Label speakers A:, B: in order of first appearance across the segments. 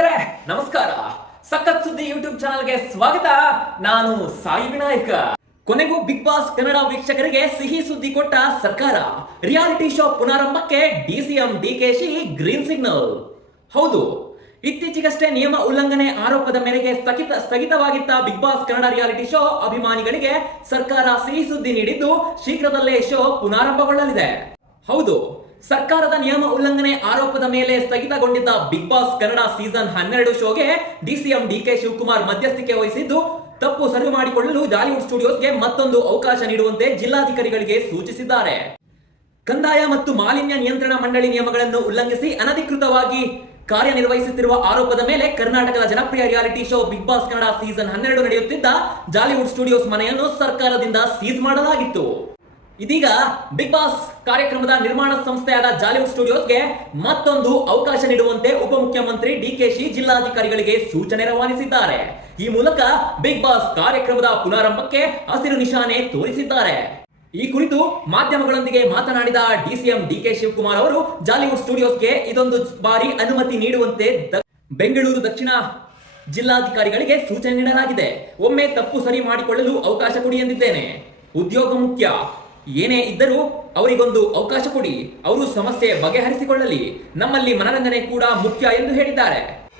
A: ನಮಸ್ಕಾರ. ಸಖತ್ ಸುದ್ದಿ ಯೂಟ್ಯೂಬ್ ಚಾನಲ್ಗೆ ಸ್ವಾಗತ. ನಾನು ಸಾಯಿ ವಿನಾಯಕ. ಕೊನೆಗೂ ಬಿಗ್ ಬಾಸ್ ಕನ್ನಡ ವೀಕ್ಷಕರಿಗೆ ಸಿಹಿ ಸುದ್ದಿ ಕೊಟ್ಟ ಸರ್ಕಾರ. ರಿಯಾಲಿಟಿ ಶೋ ಪುನರಾರಂಭಕ್ಕೆ ಡಿಸಿಎಂ ಡಿಕೆಶಿ ಗ್ರೀನ್ ಸಿಗ್ನಲ್ ಹೌದು, ಇತ್ತೀಚೆಗಷ್ಟೇ ನಿಯಮ ಉಲ್ಲಂಘನೆ ಆರೋಪದ ಮೇರೆಗೆ ಸ್ಥಗಿತ, ಸ್ಥಗಿತವಾಗಿದ್ದ Big Boss Kannada reality show ಅಭಿಮಾನಿಗಳಿಗೆ ಸರ್ಕಾರ ಸಿಹಿ ಸುದ್ದಿ ನೀಡಿದ್ದು ಶೀಘ್ರದಲ್ಲೇ ಶೋ ಪುನರಾರಂಭಗೊಳ್ಳಲಿದೆ ಹೌದು ಸರ್ಕಾರದ ನಿಯಮ ಉಲ್ಲಂಘನೆ ಆರೋಪದ ಮೇಲೆ ಸ್ಥಗಿತಗೊಂಡಿದ್ದ ಬಿಗ್ ಬಾಸ್ ಕನ್ನಡ ಸೀಸನ್ ಹನ್ನೆರಡು ಶೋಗೆ ಡಿಸಿಎಂ ಡಿಕೆ ಶಿವಕುಮಾರ್ ಮಧ್ಯಸ್ಥಿಕೆ ವಹಿಸಿದ್ದು. ತಪ್ಪು ಸರಿ ಮಾಡಿಕೊಳ್ಳಲು ಜಾಲಿವುಡ್ ಸ್ಟುಡಿಯೋಸ್ಗೆ ಮತ್ತೊಂದು ಅವಕಾಶ ನೀಡುವಂತೆ ಜಿಲ್ಲಾಧಿಕಾರಿಗಳಿಗೆ ಸೂಚಿಸಿದ್ದಾರೆ. ಕಂದಾಯ ಮತ್ತು ಮಾಲಿನ್ಯ ನಿಯಂತ್ರಣ ಮಂಡಳಿ ನಿಯಮಗಳನ್ನು ಉಲ್ಲಂಘಿಸಿ ಅನಧಿಕೃತವಾಗಿ ಕಾರ್ಯನಿರ್ವಹಿಸುತ್ತಿರುವ ಆರೋಪದ ಮೇಲೆ ಕರ್ನಾಟಕದ ಜನಪ್ರಿಯ reality show Big Boss Kannada season ಹನ್ನೆರಡು ನಡೆಯುತ್ತಿದ್ದ ಜಾಲಿವುಡ್ ಸ್ಟುಡಿಯೋಸ್ ಮನೆಯನ್ನು ಸರ್ಕಾರದಿಂದ ಸೀಸ್ ಮಾಡಲಾಗಿತ್ತು. ಇದೀಗ ಬಿಗ್ ಬಾಸ್ ಕಾರ್ಯಕ್ರಮದ ನಿರ್ಮಾಣ ಸಂಸ್ಥೆಯಾದ ಜಾಲಿವುಡ್ ಸ್ಟುಡಿಯೋಸ್ಗೆ ಮತ್ತೊಂದು ಅವಕಾಶ ನೀಡುವಂತೆ ಉಪಮುಖ್ಯಮಂತ್ರಿ ಡಿಕೆಶಿ ಜಿಲ್ಲಾಧಿಕಾರಿಗಳಿಗೆ ಸೂಚನೆ ರವಾನಿಸಿದ್ದಾರೆ. ಈ ಮೂಲಕ ಬಿಗ್ ಬಾಸ್ ಕಾರ್ಯಕ್ರಮದ ಪುನಾರಂಭಕ್ಕೆ ಹಸಿರು ನಿಶಾನೆ ತೋರಿಸಿದ್ದಾರೆ. ಈ ಕುರಿತು ಮಾಧ್ಯಮಗಳೊಂದಿಗೆ ಮಾತನಾಡಿದ ಡಿಸಿಎಂ ಡಿಕೆ ಶಿವಕುಮಾರ್ ಅವರು ಜಾಲಿವುಡ್ ಸ್ಟುಡಿಯೋಸ್ಗೆ ಇದೊಂದು ಬಾರಿ ಅನುಮತಿ ನೀಡುವಂತೆ ಬೆಂಗಳೂರು ದಕ್ಷಿಣ ಜಿಲ್ಲಾಧಿಕಾರಿಗಳಿಗೆ ಸೂಚನೆ ನೀಡಲಾಗಿದೆ. ಒಮ್ಮೆ ತಪ್ಪು ಸರಿ ಮಾಡಿಕೊಳ್ಳಲು ಅವಕಾಶ ಕೊಡಿ ಎಂದಿದ್ದೇನೆ. ಉದ್ಯೋಗ ಮುಖ್ಯ. ಏನೇ ಇದ್ದರೂ ಅವರಿಗೊಂದು ಅವಕಾಶ ಕೊಡಿ. ಅವರು ಸಮಸ್ಯೆ ಬಗೆಹರಿಸಿಕೊಳ್ಳಲಿ. ನಮ್ಮಲ್ಲಿ ಮನರಂಜನೆ ಕೂಡ ಮುಖ್ಯ ಎಂದು ಹೇಳಿದ್ದಾರೆ.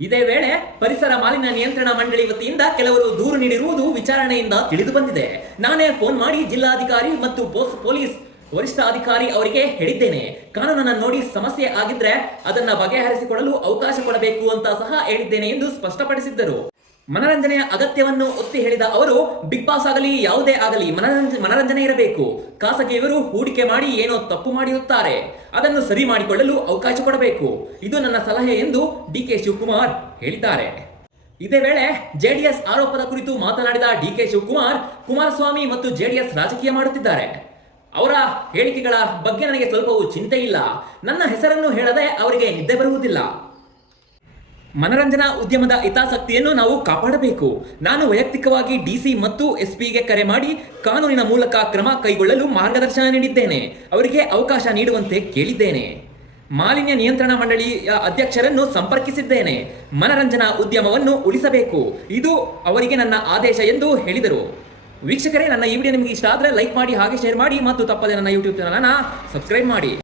A: ಇದೇ ವೇಳೆ ಪರಿಸರ ಮಾಲಿನ್ಯ ನಿಯಂತ್ರಣ ಮಂಡಳಿ ವತಿಯಿಂದ ಕೆಲವರು ದೂರು ನೀಡಿರುವುದು ವಿಚಾರಣೆಯಿಂದ ತಿಳಿದು ಬಂದಿದೆ. ನಾನೇ ಫೋನ್ ಮಾಡಿ ಜಿಲ್ಲಾಧಿಕಾರಿ ಮತ್ತು ಪೊಲೀಸ್ ವರಿಷ್ಠ ಅಧಿಕಾರಿ ಅವರಿಗೆ ಹೇಳಿದ್ದೇನೆ. ಕಾನೂನನ್ನು ನೋಡಿ ಸಮಸ್ಯೆ ಆಗಿದ್ರೆ ಅದನ್ನ ಬಗೆಹರಿಸಿಕೊಳ್ಳಲು ಅವಕಾಶ ಕೊಡಬೇಕು ಅಂತ ಸಹ ಹೇಳಿದ್ದೇನೆ ಎಂದು ಸ್ಪಷ್ಟಪಡಿಸಿದ್ದರು. ಮನರಂಜನೆಯ ಅಗತ್ಯವನ್ನು ಒತ್ತಿ ಹೇಳಿದ ಅವರು, ಬಿಗ್ ಬಾಸ್ ಆಗಲಿ, ಯಾವುದೇ ಆಗಲಿ, ಮನರಂಜ, ಮನರಂಜನೆ ಇರಬೇಕು. ಖಾಸಗಿಯವರು ಹೂಡಿಕೆ ಮಾಡಿ ಏನೋ ತಪ್ಪು ಮಾಡಿರುತ್ತಾರೆ. ಅದನ್ನು ಸರಿ ಮಾಡಿಕೊಳ್ಳಲು ಅವಕಾಶ ಕೊಡಬೇಕು. ಇದು ನನ್ನ ಸಲಹೆ ಎಂದು ಡಿ ಕೆ ಶಿವಕುಮಾರ್ ಹೇಳಿದ್ದಾರೆ. ಇದೇ ವೇಳೆ ಜೆಡಿಎಸ್ ಆರೋಪದ ಕುರಿತು ಮಾತನಾಡಿದ ಡಿ ಕೆ ಶಿವಕುಮಾರ್, ಕುಮಾರಸ್ವಾಮಿ ಮತ್ತು ಜೆಡಿಎಸ್ ರಾಜಕೀಯ ಮಾಡುತ್ತಿದ್ದಾರೆ. ಅವರ ಹೇಳಿಕೆಗಳ ಬಗ್ಗೆ ನನಗೆ ಸ್ವಲ್ಪವೂ ಚಿಂತೆ ಇಲ್ಲ ನನ್ನ ಹೆಸರನ್ನು ಹೇಳದೆ ಅವರಿಗೆ ನಿದ್ದೆ ಬರುವುದಿಲ್ಲ. ಮನರಂಜನಾ ಉದ್ಯಮದ ಹಿತಾಸಕ್ತಿಯನ್ನು ನಾವು ಕಾಪಾಡಬೇಕು. ನಾನು ವೈಯಕ್ತಿಕವಾಗಿ ಡಿಸಿ ಮತ್ತು ಎಸ್ಪಿಗೆ ಕರೆ ಮಾಡಿ ಕಾನೂನಿನ ಮೂಲಕ ಕ್ರಮ ಕೈಗೊಳ್ಳಲು ಮಾರ್ಗದರ್ಶನ ನೀಡಿದ್ದೇನೆ. ಅವರಿಗೆ ಅವಕಾಶ ನೀಡುವಂತೆ ಕೇಳಿದ್ದೇನೆ. ಮಾಲಿನ್ಯ ನಿಯಂತ್ರಣ ಮಂಡಳಿಯ ಅಧ್ಯಕ್ಷರನ್ನು ಸಂಪರ್ಕಿಸಿದ್ದೇನೆ. ಮನರಂಜನಾ ಉದ್ಯಮವನ್ನು ಉಳಿಸಬೇಕು. ಇದು ಅವರಿಗೆ ನನ್ನ ಆದೇಶ ಎಂದು ಹೇಳಿದರು. ವೀಕ್ಷಕರೇ, ನನ್ನ ಈ ವಿಡಿಯೋ ನಿಮಗೆ ಇಷ್ಟ ಆದರೆ ಲೈಕ್ ಮಾಡಿ, ಹಾಗೆ ಶೇರ್ ಮಾಡಿ ಮತ್ತು ತಪ್ಪದೆ ನನ್ನ ಯೂಟ್ಯೂಬ್ ಚಾನಲನ್ನು ಸಬ್ಸ್ಕ್ರೈಬ್ ಮಾಡಿ.